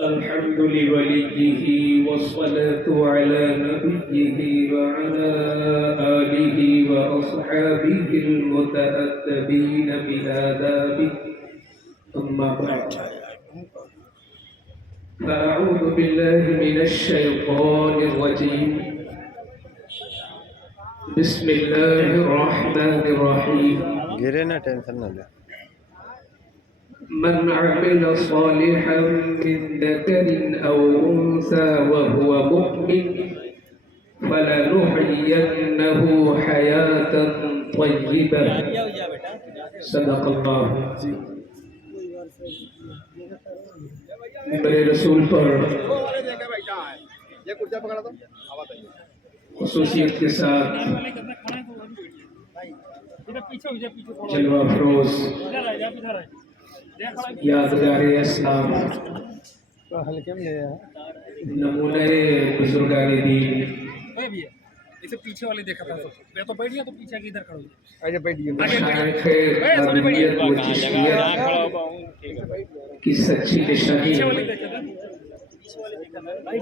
الحمد لوليه والصلاة على نبيه وعلى آله وأصحابه المتأدبين بآدابه أما بعد فأعوذ بالله من الشيطان الرجيم بسم الله الرحمن الرحيم من عمل صالحا من ذكر أو أنثى وهو مؤمن فلنحيينه حياة طيبة صدق الله میرے رسول پر خصوصیت کے ساتھ جلوہ افروز یادگار اسلام نمونہ بزرگان دین اسے پیچھے والے دیکھا تھا میں تو بیٹھ گیا تو پیچھے کی ادھر کھڑا ہو مشائخ قادریت و چشتیت کی سچی نشانی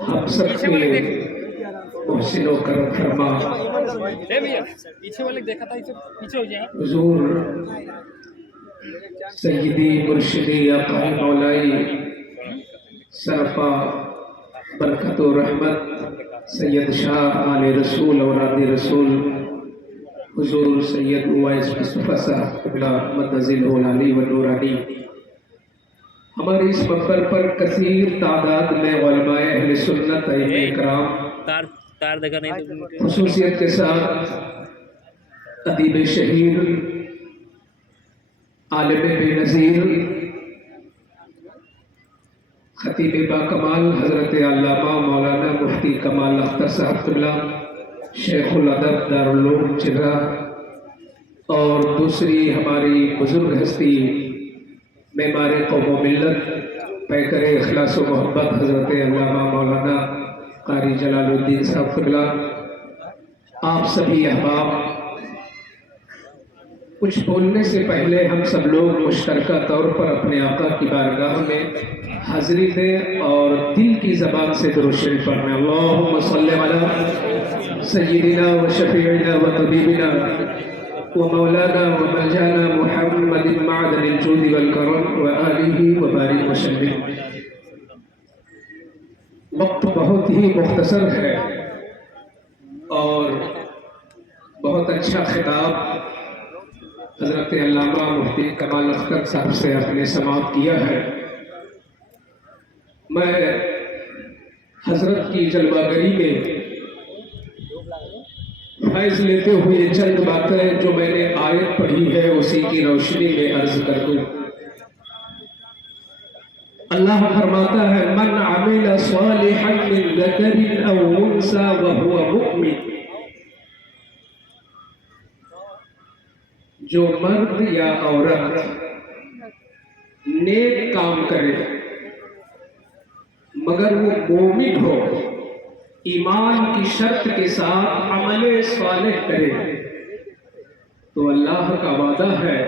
ہم سب کے محسن و کرم فرما پیچھے والے دیکھا تھا اسے پیچھے ہو جائے حضور سیدی مرشدی آقا مولائی سرپا برکت و رحمت سید شاہ آل رسول اولاد رسول حضور سید اویس مصطفیٰ صاحب قبلہ مدذل علی و نورانی ہمارے اس مقبر پر کثیر تعداد میں علماء اہل سنت ائمہ کرام خصوصیت کے ساتھ ادیب شہیر عالم بے نظیر خطیب با کمال حضرت علامہ مولانا مفتی کمال اختر صاحب قبلہ شیخ الادب دارالعلوم چرا اور دوسری ہماری بزرگ ہستی معمار قوم و ملت پیکر اخلاص و محبت حضرت علامہ مولانا قاری جلال الدین صاحب قبلہ آپ سبھی احباب کچھ بولنے سے پہلے ہم سب لوگ مشترکہ طور پر اپنے آقا کی بارگاہ میں حاضری دیں اور دل کی زبان سے درود شریف پڑھیں اللہم صلی علی سیدنا و شفیعنا و طبیبنا و مولانا و ملجانا محمد معدن الجود والکرم و آلہ و بارک وسلم۔ وقت بہت ہی مختصر ہے اور بہت اچھا خطاب حضرت علامہ مفتی کمال اختر صاحب سے اپنے سماعت کیا ہے۔ میں حضرت کی جلوہ گری میں فیض لیتے ہوئے چند باتیں جو میں نے آیت پڑھی ہے اسی کی روشنی میں عرض کر دوں۔ اللہ فرماتا ہے من عمل صالحا من ذکر او انثى وهو مؤمن، جو مرد یا عورت نیک کام کرے مگر وہ مومن ہو، ایمان کی شرط کے ساتھ عمل صالح کرے، تو اللہ کا وعدہ ہے،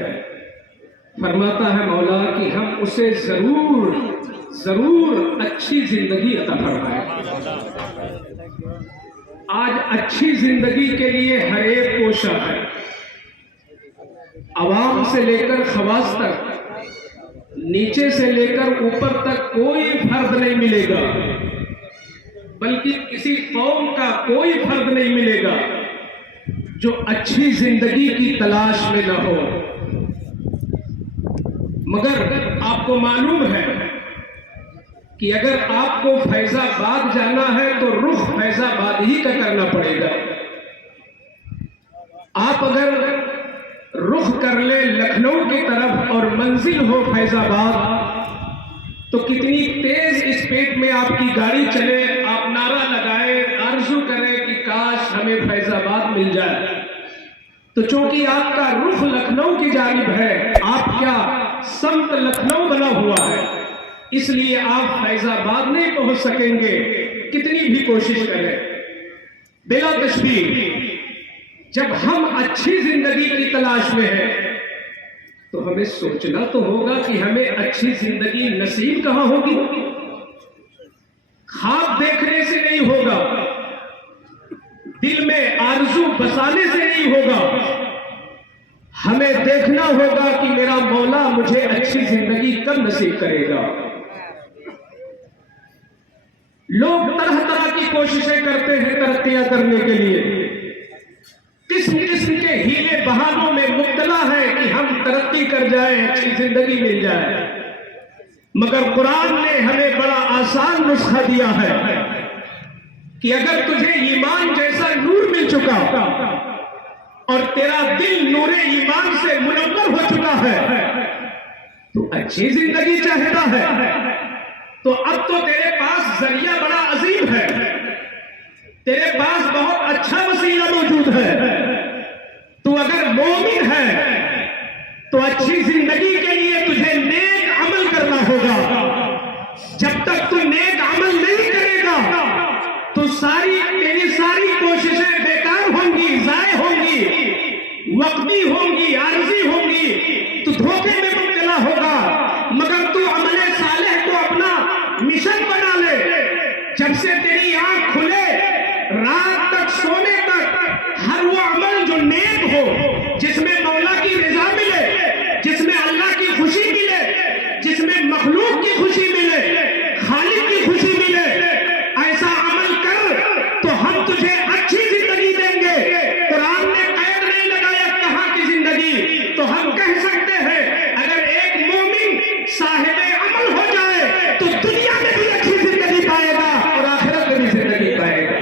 فرماتا ہے مولا کہ ہم اسے ضرور اچھی زندگی عطا فرمائیں۔ آج اچھی زندگی کے لیے ہر ایک کوشاں ہے، عوام سے لے کر خواص تک، نیچے سے لے کر اوپر تک کوئی فرد نہیں ملے گا، بلکہ کسی قوم کا کوئی فرد نہیں ملے گا جو اچھی زندگی کی تلاش میں نہ ہو۔ مگر آپ کو معلوم ہے کہ اگر آپ کو فیض آباد جانا ہے تو رخ فیض آباد ہی کا کرنا پڑے گا۔ آپ اگر رخ کر لیں لکھنؤ کی طرف اور منزل ہو فیض آباد تو کتنی تیز اسپیڈ میں آپ کی گاڑی چلے، آپ نعرہ لگائیں، آرزو کریں کہ کاش ہمیں فیض آباد مل جائے، تو چونکہ آپ کا رخ لکھنؤ کی جانب ہے، آپ کیا سمت لکھنؤ بنا ہوا ہے، اس لیے آپ فیض آباد نہیں پہنچ سکیں گے کتنی بھی کوشش کریں۔ بلا تشبیہ جب ہم اچھی زندگی کی تلاش میں ہیں تو ہمیں سوچنا تو ہوگا کہ ہمیں اچھی زندگی نصیب کہاں ہوگی۔ आंख देखने से नहीं होगा, दिल में आरज़ू बसाने से नहीं होगा, हमें देखना होगा कि मेरा मौला मुझे अच्छी जिंदगी कब नसीब करेगा। लोग तरह तरह की कोशिशें करते हैं तरक्कियां करने के लिए, किस्म किस्म के हीले बहानों में मुब्तला है कि हम तरक्की कर जाए, अच्छी जिंदगी मिल जाए। मगर कुरान ने हमें बड़ा आसान नुस्खा दिया है कि अगर तुझे ईमान जैसा नूर मिल चुका और तेरा दिल नूरे ईमान से मुनव्वर हो चुका है, तो अच्छी जिंदगी चाहता है, तो अब तो तेरे पास जरिया बड़ा अजीम है, तेरे पास बहुत अच्छा वसीला मौजूद है। तू अगर मोमिन है तो अच्छी जिंदगी के लिए तुझे नेक अमल करना होगा। जब तक तू नेक अमल नहीं करेगा तो तेरी सारी कोशिशें बेकार होंगी, जाए होंगी, वक्ती होंगी, आरजी होंगी, तू धोखे में मुब्तला होगा। मगर तू अमले सालेह को अपना मिशन बना ले। जब से तेरी आंख खुले रात तक सोने तक हर वो अमल जो नेक हो, जिसमें मौला की रजा मिले, जिसमें अल्लाह की खुशी मिले, जिसमें मखलूक की खुशी मिले, खालिक की खुशी मिले, ऐसा अमल कर तो हम तुझे अच्छी जिंदगी देंगे। कुरान ने कैद नहीं लगाया कहाँ की जिंदगी, तो हम कह सकते हैं अगर एक मोमिन साहिब अमल हो जाए तो दुनिया में भी अच्छी जिंदगी पाएगा और आखिरत में भी जिंदगी पाएगा,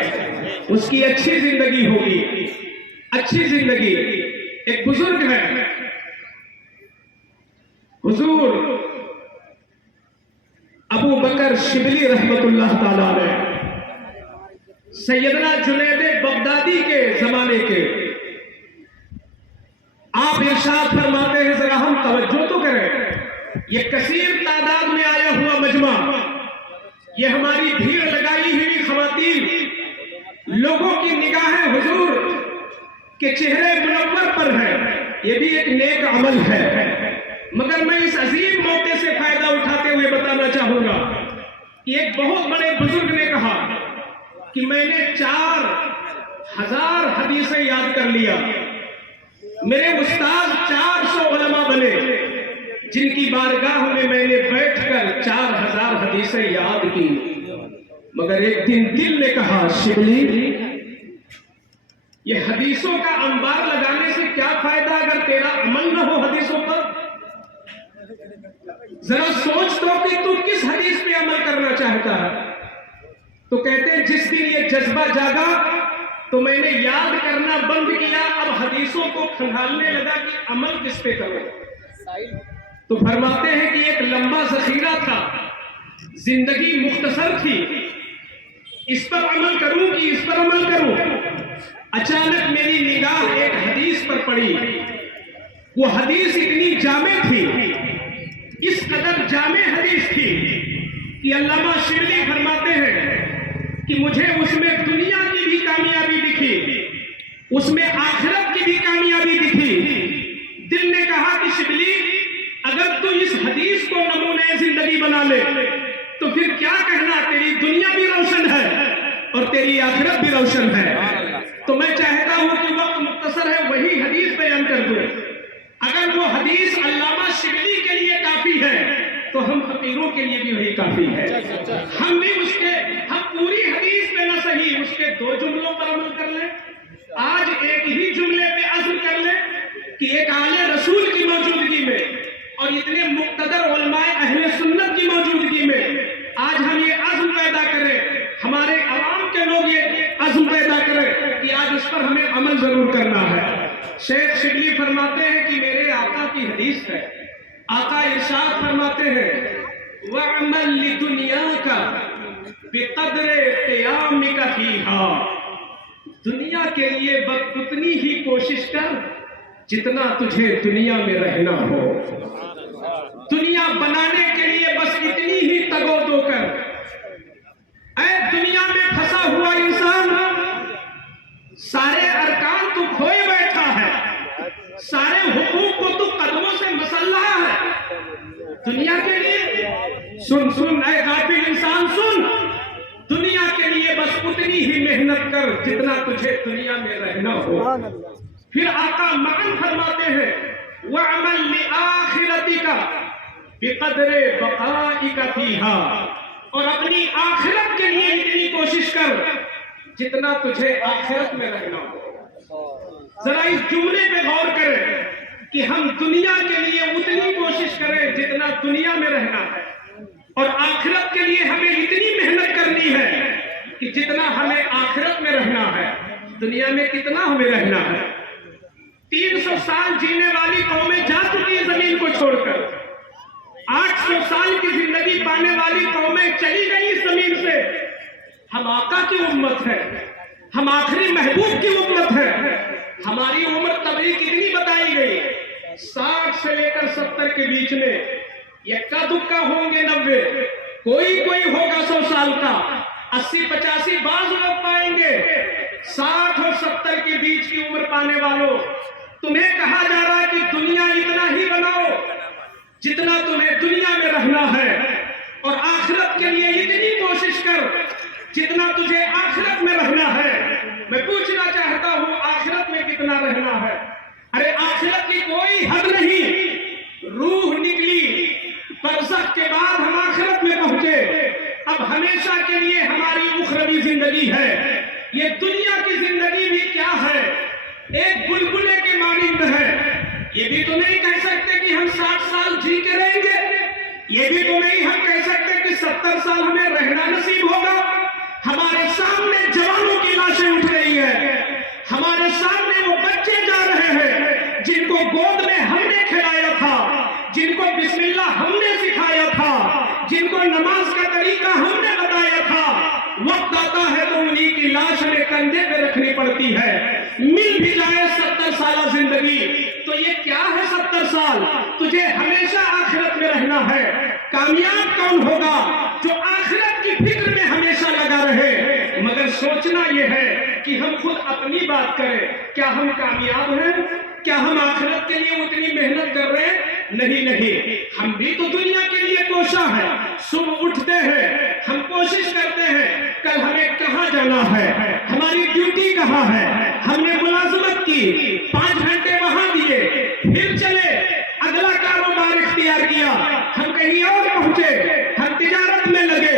उसकी अच्छी जिंदगी होगी। अच्छी जिंदगी, एक बुजुर्ग है हुजूर अबू बकर शिबली रहमतुल्लाह ताला अलैह, सैयदना जुनैद बगदादी के जमाने के, आप इरशाद फरमाते हैं, जरा हम तवज्जो तो करें, ये कसीर तादाद में आया हुआ मजमा, ये हमारी भीड़ लगाई हुई खवातीन, लोगों की निगाहें हुजूर के चेहरे मुनव्वर पर है, ये भी एक नेक अमल है। मगर मैं इस अजीम मौके से फायदा उठाते हुए बताना चाहूंगा कि एक बहुत बड़े बुजुर्ग ने कहा कि मैंने 4000 हदीसें याद कर लिया। मेरे उस्ताद 400 उलमा बने जिनकी बारगाह में मैंने बैठकर 4000 हदीसें याद की। मगर एक दिन दिल ने कहा, शिबली ये हदीसों का अंबार लगाने से क्या फायदा अगर तेरा अमल न हो हदीसों पर। जरा सोच तो कि तू किस हदीस पे अमल करना चाहता है। तो कहते हैं जिस दिन ये जज्बा जागा तो मैंने याद करना बंद किया, अब हदीसों को खंगालने लगा कि अमल किस पे करो। तो फरमाते हैं कि एक लंबा जखीरा था, जिंदगी मुख्तसर थी, इस पर अमल करूं कि इस पर अमल करूं। अचानक मेरी निगाह एक हदीस पर पड़ी। वो हदीस इतनी जामे थी, इस कदर जामे हदीस थी कि अल्लामा शिबली फरमाते हैं कि मुझे उसमें दुनिया की भी कामयाबी दिखी, उसमें आखिरत की भी कामयाबी दिखी। दिल ने कहा कि शिबली अगर तू इस हदीस को नमूने जिंदगी बना ले तो फिर क्या कहना, तेरी दुनिया भी रोशन है और तेरी आखिरत भी रोशन है। तो मैं चाहता हूं कि वक्त मुख्तसर है, वही हदीस बयान कर दूं। अगर वो हदीस अल्लामा शिबली के लिए काफी है तो हम फकीरों के लिए भी वही काफी है। हम पूरी हदीस पे ना सही उसके 2 जुमलों पर अमल कर ले। आज एक ही जुमले पे अज़्म कर ले कि एक आले रसूल की मौजूदगी में और इतने मुक्तदर उलमाए अहले सुन्नत की मौजूदगी में आज हम ये अज़्म पैदा करें, हमारे अवाम के लोग ये अज़्म पैदा करें कि आज इस पर हमें अमल जरूर करना है। शेख शिबली फरमाते हैं कि मेरे आका की हदीस है, आका इरशाद फरमाते हैं वअमल लिदुनिया का बिक़द्रे क़ियामिका फ़ीहा, दुनिया के लिए बस उतनी ही कोशिश कर जितना तुझे दुनिया में रहना हो। दुनिया बनाने के लिए बस इतनी ही तगो-दो कर। ऐ दुनिया में फंसा हुआ इंसान, सारे अरकान तू खोए बैठा है, सारे हुकूक को तू कदमों से मसल रहा है दुनिया के लिए। सुन सुन ऐ गाफिल इंसान सुन, दुनिया उतनी ही मेहनत कर जितना तुझे दुनिया में रहना हो। फिर आका मान फरमाते हैं वअमल लिआखिरतिका बिक़द्रे बक़ाइका फीहा, और अपनी आखिरत के लिए इतनी कोशिश कर जितना तुझे आखिरत में रहना हो। जरा इस जुमले पे गौर करें कि हम दुनिया के लिए उतनी कोशिश करें जितना दुनिया में रहना है, और आखिरत के लिए हमें इतनी मेहनत करनी है कि जितना हमें आखिरत में रहना है, दुनिया में कितना हमें रहना है। 300 साल जीने वाली कौमें जा चुकी है जमीन को छोड़कर, 800 साल की जिंदगी पाने वाली कौमें चली गई इस जमीन से। हम आका की उम्मत है, हम आखिरी महबूब की उम्मत है। हमारी उम्र तभी कितनी बताई गई, 60 से लेकर 70 के बीच में, यक्का दुक्का होंगे 90, कोई कोई होगा 100 साल का, 80-85 बाज लोग पाएंगे। 60 और 70 के बीच की उम्र पाने वालों, तुम्हें कहा जा रहा है कि दुनिया इतना ही बनाओ जितना तुम्हें दुनिया में रहना है, और आखिरत के लिए इतनी कोशिश कर जितना तुझे आखिरत में रहना है। मैं पूछना चाहता हूं आखिरत में कितना रहना है? अरे आखिरत की कोई हद नहीं। रूह निकली, बरज़ख के बाद हम आखिरत में पहुंचे। अब हमेशा के लिए हमारी उखरवी जिंदगी है। ये दुनिया की जिंदगी भी क्या है, एक बुलबुले के मानिंद है। ये भी तो नहीं कह सकते कि हम 60 साल जी के रहेंगे, ये भी तो नहीं हम कह सकते कि 70 साल हमें रहना नसीब होगा। हमारे सामने जवानों की लाशें उठ रही है, हमारे सामने वो बच्चे जा रहे हैं जिनको गोद में हमने खिलाया था, जिनको बिस्मिल्लाह हमने सिखाया था, जिनको नमाज का तरीका हमने बताया था। वक्त आता है तो उन्हीं की लाश हमें कंधे पे रखनी पड़ती है। मिल भी जाए 70 साल जिंदगी तो ये क्या है 70 साल? तुझे हमेशा आखिरत में रहना है। कामयाब कौन होगा? जो आखिरत की फिक्र में हमेशा लगा रहे। मगर सोचना यह है कि हम खुद अपनी बात करें, क्या हम कामयाब हैं? क्या हम आखिरत के लिए उतनी मेहनत कर रहे हैं? नहीं, हम भी तो दुनिया के लिए कोशा है। सुबह उठते हैं, हम कोशिश करते हैं कल हमें कहाँ जाना है, हमारी ड्यूटी कहाँ है। हमने मुलाजमत की, 5 घंटे वहां दिए, फिर चले अगला कारोबार इख्तियार किया, हम कहीं और पहुंचे, हम तिजारत में लगे,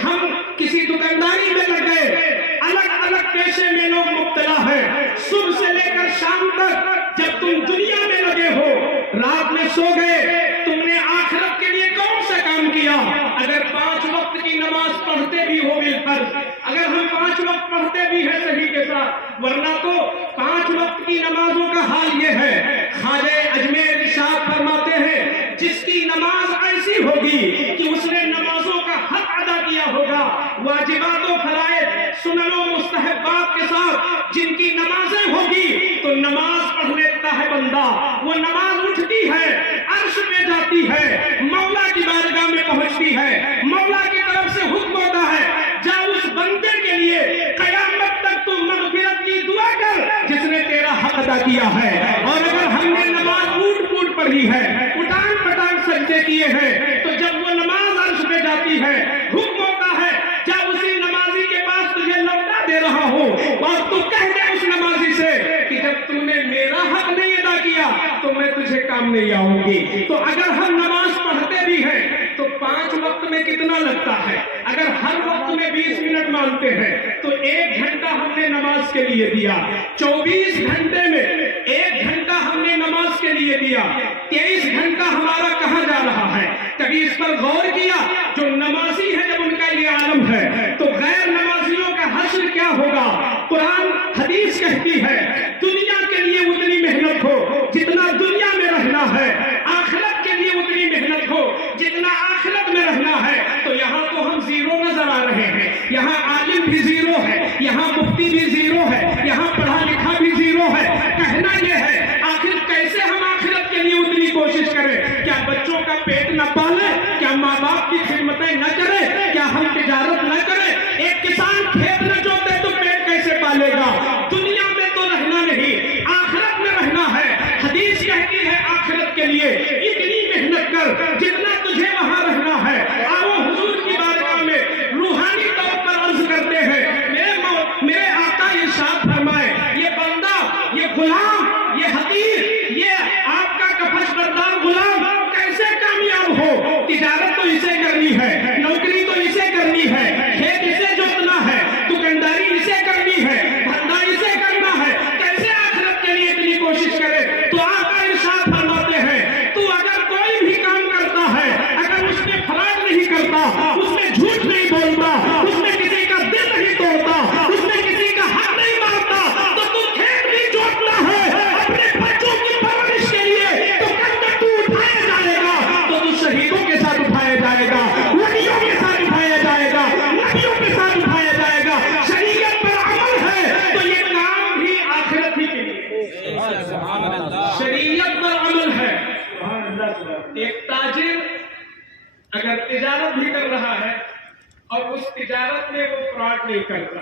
हम किसी दुकानदारी में लगे। अलग अलग पेशे में लोग मुब्तला है। सुबह से लेकर शाम तक जब तुम दुनिया में लगे हो, रात में सो गए, तुमने आखिरत के लिए कौन सा काम किया? अगर 5 वक्त की नमाज पढ़ते भी हो बिलफर्ज, अगर हम 5 वक्त पढ़ते भी हैं सही के साथ, वरना तो 5 वक्त की नमाजों का हाल ये है। ख्वाजा अजमेर इरशाद फरमाते हैं जिसकी नमाज ऐसी होगी कि उसने नमाजों का हक अदा किया होगा, वाजिबात व फराइज, सुनन व मुस्तहबात के साथ जिनकी नमाजें होगी, तो नमाज पढ़ लेता है बंदा, वो नमाज उठती है, अर्श पे जाती है, मौला की बारगाह में पहुंचती है, मौला की तरफ से हुक्म होता है जा उस बंदे के लिए कयामत तक तू मग़फ़िरत की दुआ कर जिसने तेरा हक अदा किया है। और अगर हमने नमाज ऊट पढ़ी है, उठान पटान सजदे किए हैं, तो जब वो नमाज अर्श पे जाती है, हुक्म होता है जा उसी नमाजी के पास तुझे लौटा दे रहा हूं, और तू कह दे उस नमाजी से कि जब तुमने मेरा हक नहीं अदा किया तो मैं तुझे काम नहीं आऊंगी। तो अगर हम नमाज पढ़ते भी हैं तो 5 वक्त में कितना लगता है? अगर हर वक्त में 20 मिनट मानते हैं तो 1 घंटा हमने नमाज के लिए दिया। 24 घंटे में 1 घंटा हमने नमाज के लिए दिया। 23 घंटा हमारा कहाँ जा रहा है? कभी इस पर गौर किया? जो नमाजी है जब उनका ये आलम है तो गैर नमाजियों का हश्र क्या होगा? कुरान हदीस कहती है दुनिया के लिए उतनी मेहनत हो जितना दुनिया में रहना है, आखिरत के लिए उतनी मेहनत हो जितना आखिरत में रहना है। तो यहाँ तो हम जीरो नजर आ रहे हैं, यहाँ आलिम भी जीरो है, यहाँ मुफ्ती भी जीरो है, यहाँ पढ़ा लिखा भी जीरो है। कहना यह है आखिर कैसे हम आखिरत के लिए उतनी कोशिश करें? क्या बच्चों का पेट न पाले? क्या माँ बाप की खिदमतें न करें? क्या हम तिजारत न करें? एक किसान खेत न जोते तो पेट कैसे पालेगा? दुनिया में तो रहना नहीं, आखिरत में रहना है। हदीस कहती है आखिरत के लिए इतनी मेहनत कर जितना तुझे वहां रहना है। आओ हुजूर की बारगाह में रूहानी तौर पर अर्ज करते हैं मेरे तोड़ता, उसमें किसी का दिल नहीं तोड़ता, उसमें किसी का हक नहीं मारता, तो तू खेत भी जोतना है अपने बच्चों की परवरिश के लिए, तो कब तक तू उठाया जाएगा, तो तू शहीदों के साथ उठाया जाएगा, वलियों के साथ उठाया जाएगा, नबियों के साथ उठाया जाएगा। शरीयत पर अमल है तो ये काम भी आखिरत ही के लिए, शरीयत पर अमल है। एक ताजिर अगर तिजारत भी कर रहा है और उस तिजारत में वो फ्रॉड नहीं करता,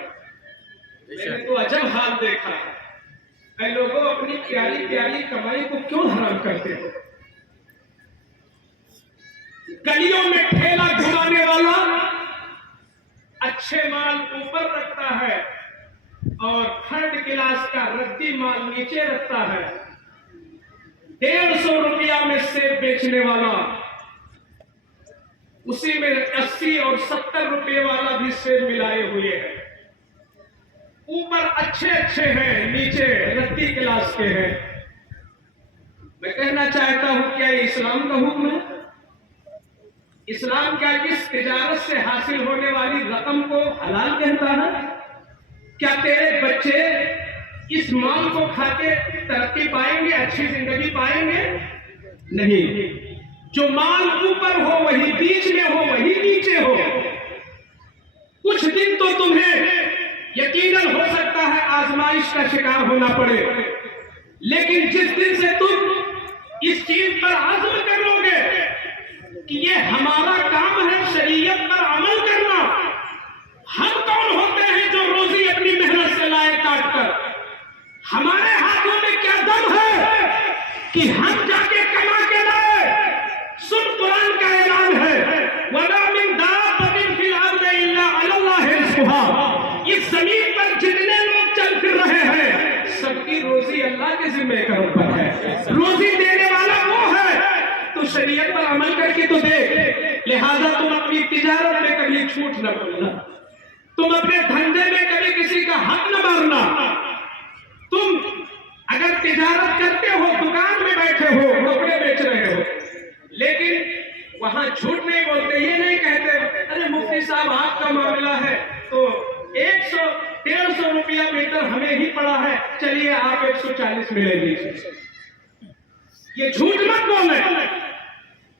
मैंने तो अजब हाल देखा है। लोगों अपनी प्यारी प्यारी कमाई को क्यों हराम करते हो? गलियों में ठेला घुमाने वाला अच्छे माल ऊपर रखता है और थर्ड क्लास का रद्दी माल नीचे रखता है। 150 रुपया में सेब बेचने वाला उसी में 80 और 70 रुपए वाला भी सेब मिलाए हुए हैं। ऊपर अच्छे अच्छे हैं, नीचे रद्दी क्लास के हैं। मैं कहना चाहता हूं, क्या ये इस्लाम का हुक्म है? इस्लाम क्या इस तिजारत से हासिल होने वाली रकम को हलाल कहता है? क्या तेरे बच्चे इस माल को खाके तरक्की पाएंगे, अच्छी जिंदगी पाएंगे? नहीं। जो माल ऊपर हो वही बीच में हो, वही नीचे हो। कुछ दिन तो तुम्हें यकीनन हो सकता है आजमाइश का शिकार होना पड़े, लेकिन जिस दिन से तुम इस चीज पर आज़म कर लोगे कि ये हमारा काम है शरीयत पर अमल करना, हम कौन होते हैं जो रोजी अपनी मेहनत से लाए काट कर? हमारे हाथों में क्या दम है कि हम जाके कमा के लाए? सुन, कुरान का ऐलान है, वला मिन दाब्बतिन फिल अर्दि इल्ला अलल्लाहि रिज़्कुहा। इस जमीन पर जितने लोग चल फिर रहे हैं, सबकी रोजी अल्लाह के जिम्मे करम पर है। रोजी देने वाला वो है। तो शरीयत पर अमल करके तो देख। लिहाजा तुम अपनी तिजारत में कभी झूठ न बोलना, तुम अपने धंधे में कभी किसी का हक न मारना। तुम अगर तिजारत करते हो, दुकान में बैठे हो, कपड़े बेच रहे हो, लेकिन वहां झूठ नहीं बोलते, ये नहीं कहते अरे मुफ्ती साहब आपका मामला है तो 100-150 रुपया मीटर हमें ही पड़ा है, चलिए आप 140 में ले लीजिए। ये झूठ मत बोले,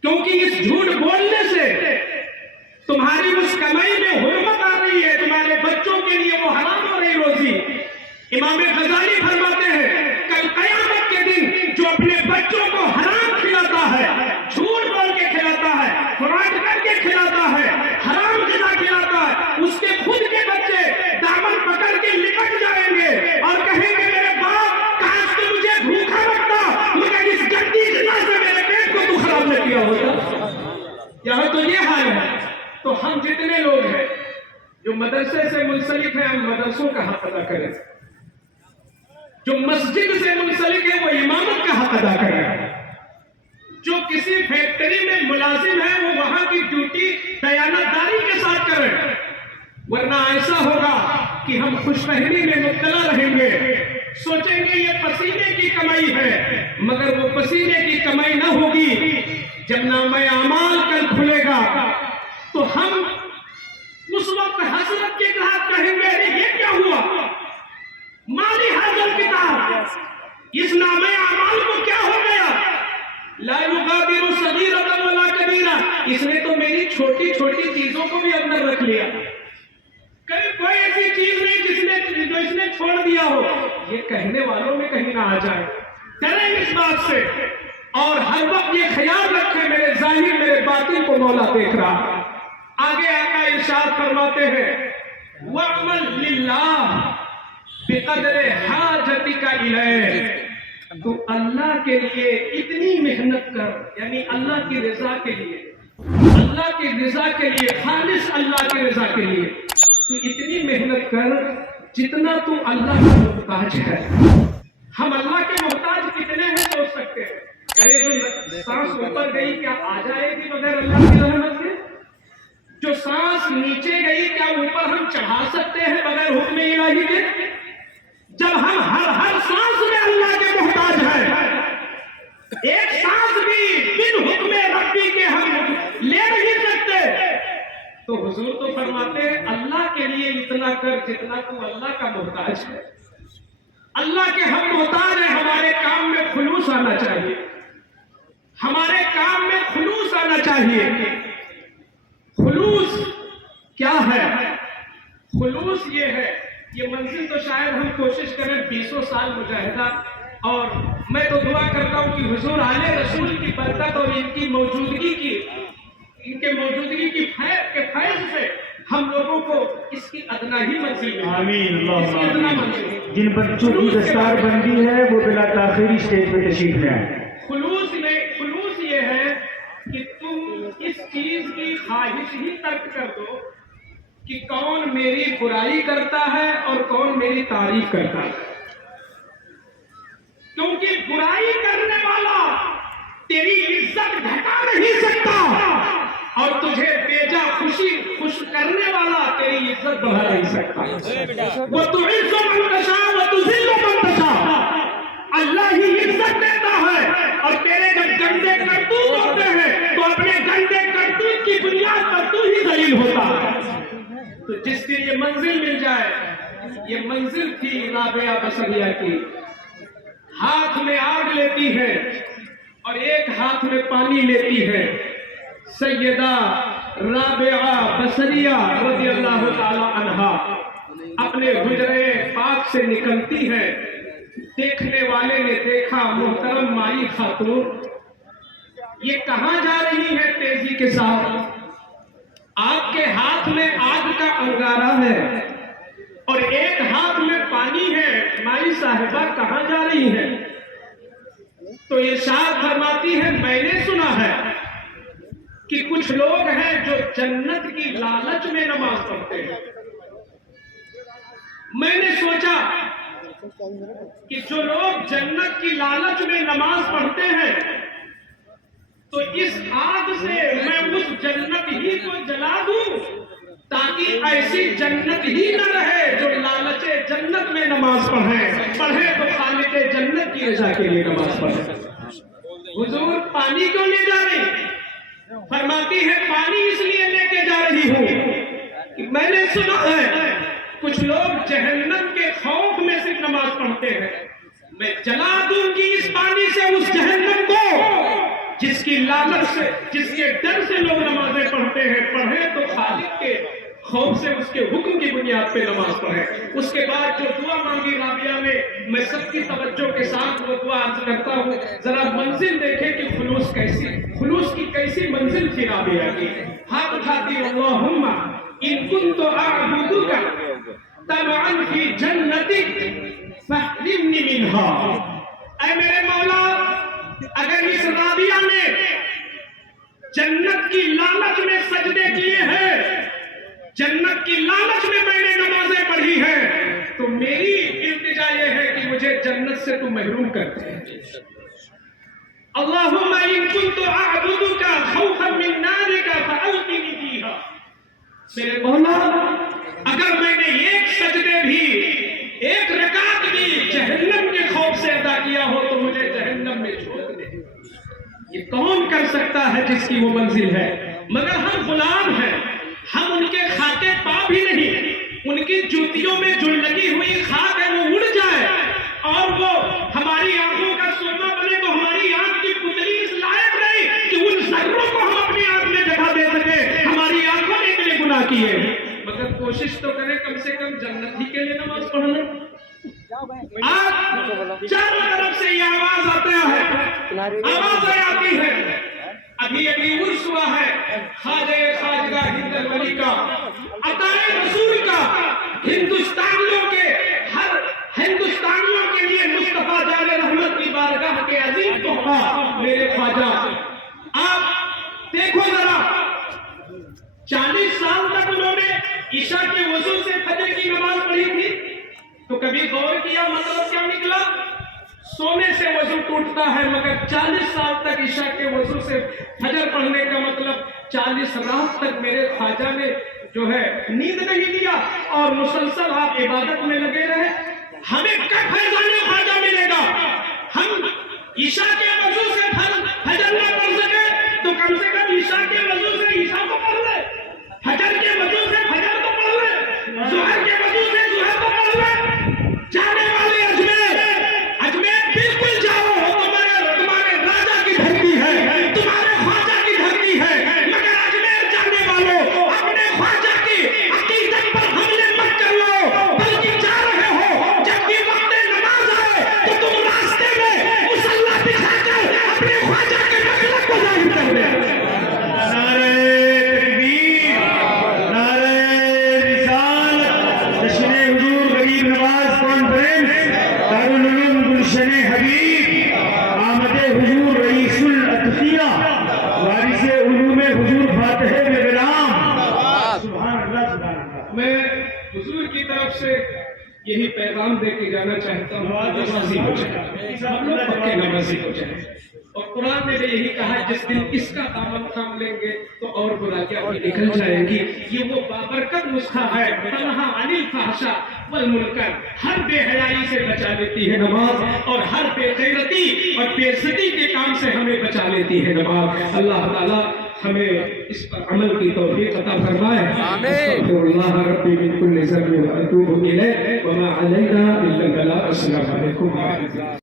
क्योंकि इस झूठ बोलने से तुम्हारी उस कमाई में हुर्मत आ रही है, तुम्हारे बच्चों के लिए वो हराम हो रही रोजी। इमाम गजाली फरमाते हैं, कल कयामत के दिन जो अपने बच्चों को हराम खिलाता है, झूठ बोल के खिलाता है, फ्रॉड करके खिलाता है, हराम ग़िज़ा खिलाता है, उसके खुद के बच्चे दामन पकड़ के लिपट जाएंगे और कहेंगे मेरे बाप काश तू मुझे भूखा रखता, मगर इस गंदी ग़िज़ा से मेरे पेट को तू खराब न किया होता। यहाँ तो ये हाल है। तो हम जितने लोग हैं जो मदरसे से मुंसलिक हैं, हम मदरसों का हक अदा करें। जो मस्जिद से मुंसलिक है वो इमामत का हक अदा करें। जो किसी फैक्ट्री में मुलाजिम है वो वहां की ड्यूटी दयानतदारी के साथ करें, वरना ऐसा होगा कि हम खुशफहमी में मुब्तला रहेंगे, सोचेंगे ये पसीने की कमाई है, मगर वो पसीने की कमाई ना होगी। जब नामे अमाल कल खुलेगा तो हम उस वक्त हसरत के साथ कहेंगे ये क्या हुआ, माली हाज़िल किताब, इस नामे अमाल को क्या हो गया? ला युगादिरु सगीरतन वला कबीरा, इसने तो मेरी छोटी छोटी चीजों को भी अंदर रख लिया। कहीं कोई ऐसी चीज नहीं जो इसने छोड़ दिया हो। ये कहने वालों में कहीं ना आ जाए। डरें इस बात से और हर वक्त ये ख्याल रखें मेरे ज़ाहिर मेरे बातिन को मौला देख रहा। आगे आका इरशाद फरमाते हैं वअमल लिल्लाह बिक़द्रि हाजतिका इलैह, तो अल्लाह के लिए इतनी मेहनत कर, यानी अल्लाह की रजा के लिए, अल्लाह की रजा के लिए, खालिस अल्लाह की रजा के लिए तू इतनी मेहनत कर जितना तू अल्लाह का मोहताज है। हम अल्लाह के मोहताज कितने हैं सोच सकते हैं? अरे जो सांस ऊपर गई क्या आ जाएगी बगैर अल्लाह की रहमत के? जो सांस नीचे गई क्या ऊपर हम चढ़ा सकते हैं बगैर हुक्म इलाही के? जब हम हर सांस में अल्लाह के मोहताज हैं, एक सांस भी बिन हुक्म रब्बी के हम ले नहीं सकते, تو حضور تو فرماتے ہیں اللہ کے لیے اتنا کر جتنا تو اللہ کا محتاج ہے. اللہ کے ہم محتاج ہیں. ہمارے کام میں خلوص آنا چاہیے, ہمارے کام میں خلوص آنا چاہیے. خلوص کیا ہے؟ خلوص یہ ہے, یہ منزل تو شاید ہم کوشش کریں 20 سال مجاہدہ, اور میں تو دعا کرتا ہوں کہ حضور آل رسول کی برکت اور ان کی موجودگی کی, ان کے موجودگی کی فیض سے ہم لوگوں کو اس کی ادنا ہی منزل ملے. آمین اس کی ادنا منزل. جن بچوں کی دستار بندی ہے وہ بلا تاخیر اسٹیج پہ تشریف لے آئیں. خلوص یہ ہے کہ تم اس چیز کی خواہش ہی ترک کر دو کہ کون میری برائی کرتا ہے اور کون میری تعریف کرتا ہے. کیونکہ برائی کرنے والا تیری عزت گھٹا نہیں سکتا, اور تجھے بیجا خوش کرنے والا تیری عزت بڑھا نہیں سکتا. وَتُعِزُّ مَن تَشَاءُ وَتُذِلُّ مَن تَشَاءُ. اللہ ہی عزت دیتا ہے, اور تیرے جب گندے کرتوت ہوتے ہیں تو اپنے گندے کرتوت کی بنیاد پر تو ہی ذلیل ہوتا ہے. تو جس دن یہ منزل مل جائے, یہ منزل تھی رابعہ بصریہ کی, ہاتھ میں آگ لیتی ہے اور ایک ہاتھ میں پانی لیتی ہے. سیدہ رابعہ بصریہ رضی اللہ تعالی عنہا اپنے حجرے پاک سے نکلتی ہے. دیکھنے والے نے دیکھا, محترم مائی خاتون یہ کہاں جا رہی ہے تیزی کے ساتھ؟ آپ کے ہاتھ میں آگ کا انگارہ ہے اور ایک ہاتھ میں پانی ہے, مائی صاحبہ کہاں جا رہی ہے؟ تو ارشاد فرماتی ہے میں نے سنا ہے کہ کچھ لوگ ہیں جو جنت کی لالچ میں نماز پڑھتے ہیں. میں نے سوچا کہ جو لوگ جنت کی لالچ میں نماز پڑھتے ہیں تو اس آگ سے میں اس جنت ہی کو جلا دوں تاکہ ایسی جنت ہی نہ رہے جو لالچ جنت میں نماز پڑھے تو خالق جنت کی رضا کے لیے نماز پڑھے. حضور پانی کیوں لے جا رہی؟ فرماتی ہے پانی اس لیے لے کے جا رہی ہوں کہ میں نے سنا ہے کچھ لوگ جہنم کے خوف میں صرف نماز پڑھتے ہیں. میں جلا دوں گی اس پانی سے اس جہنم کو جس کی لالچ سے, جس کے ڈر سے لوگ نمازیں پڑھتے ہیں. پڑھے تو خالق کے خوف سے اس کے حکم کی بنیاد پہ نماز پڑھے. اس کے بعد جو دعا مانگی رابعہ نے, میں سب کی توجہ کے ساتھ وہ دعا عرض کرتا ہوں. ذرا منزل دیکھیں کہ خلوص کی کیسی منزل تھی رابعہ کی. ہاتھ اٹھاتی اللہم ان کنت اعبدک طمعا فی جنتک فاحرمنی منہا. اے میرے مولا, اگر اس رابعہ نے جنت کی لالچ میں سجدے کیے ہیں, جنت کی لالچ میں نے نمازیں پڑھی ہیں, تو میری التجا یہ ہے کہ مجھے جنت سے تو محروم کرتے ہیں. اللہم ان کنت اعبدک خوفا من نارک فاوقنی فیہا. میرے مولا اگر میں نے ایک سجدے بھی, ایک رکعت بھی جہنم کے خوف سے ادا کیا ہو تو مجھے جہنم میں چھوڑ دے. یہ کون کر سکتا ہے جس کی وہ منزل ہے؟ مگر ہم غلام ہیں, ہم ان کے خاکے پا بھی نہیں. ان کی جوتیوں میں جو لگی ہوئی خاک ہے وہ اڑ جائے اور وہ ہماری آنکھوں کا سونا بنے تو ہماری آنکھ کی پتلی اس لائق نہیں کہ ان ذروں کو ہم اپنی آنکھ میں جگہ دے سکے. ہماری آنکھوں نے اتنے گناہ کیے, مگر کوشش تو کریں کم سے کم جنت ہی کے لیے نماز پڑھ لیں. آج چاروں طرف سے یہ آواز آتا ہے, آوازیں آتی ہے. ابھی عرس ہوا ہے خواجہ خواجہ ہند الولی کا, عطائے رسول کا, ہندوستانیوں کے لیے مصطفیٰ جان رحمت کی بارگاہ کے عظیم تحفہ میرے خواجہ. آپ دیکھو ذرا 40 سال تک انہوں نے عشاء کے وضو سے فجر کی نماز پڑھی تھی, تو کبھی غور کیا مطلب کیا نکلا؟ سونے سے وضو ٹوٹتا ہے, مگر 40 سال تک عشاء کے وضو سے فجر پڑھنے کا مطلب 40 رات تک میرے خواجہ نے جو ہے نیند نہیں لیا اور مسلسل آپ عبادت میں لگے رہے. ہمیں کب فیضان خواجہ ملے گا؟ ہم عشاء کے وضو سے فجر نہ پڑھ سکے تو کم سے کم عشاء کے وضو سے عشاء کو پڑھ لے. فجر کانفرنس دارالعلوم گلشن حبیب آمد حضور رئیس الادقیہ وارث علوم حضور فاتح بغلام. سبحان اللہ سبحان اللہ. میں حضور کی طرف سے یہی پیغام دے کے جانا چاہتا ہوں، نمازی ہو جائے، ہم لوگ پکے نمازی ہو جائیں. اور قرآن نے یہی کہا جس دن اس کا دامن تھام لیں گے تو اور برائیاں بھی نکل جائیں گی. یہ وہ بابرکت نسخہ ہے، تنہا عن الفحشاء والمنکر، ہر بے حیائی سے بچا لیتی ہے نماز، اور ہر بے غیرتی اور بے عزتی کے کام سے ہمیں بچا لیتی ہے نماز. اللہ تعالیٰ ہمیں اس پر عمل کی توفیق عطا فرمائے. استغفر اللہ ربی من کل ذنب واتوب الیہ وما علینا الا البلاغ. السلام علیکم ورحمۃ اللہ.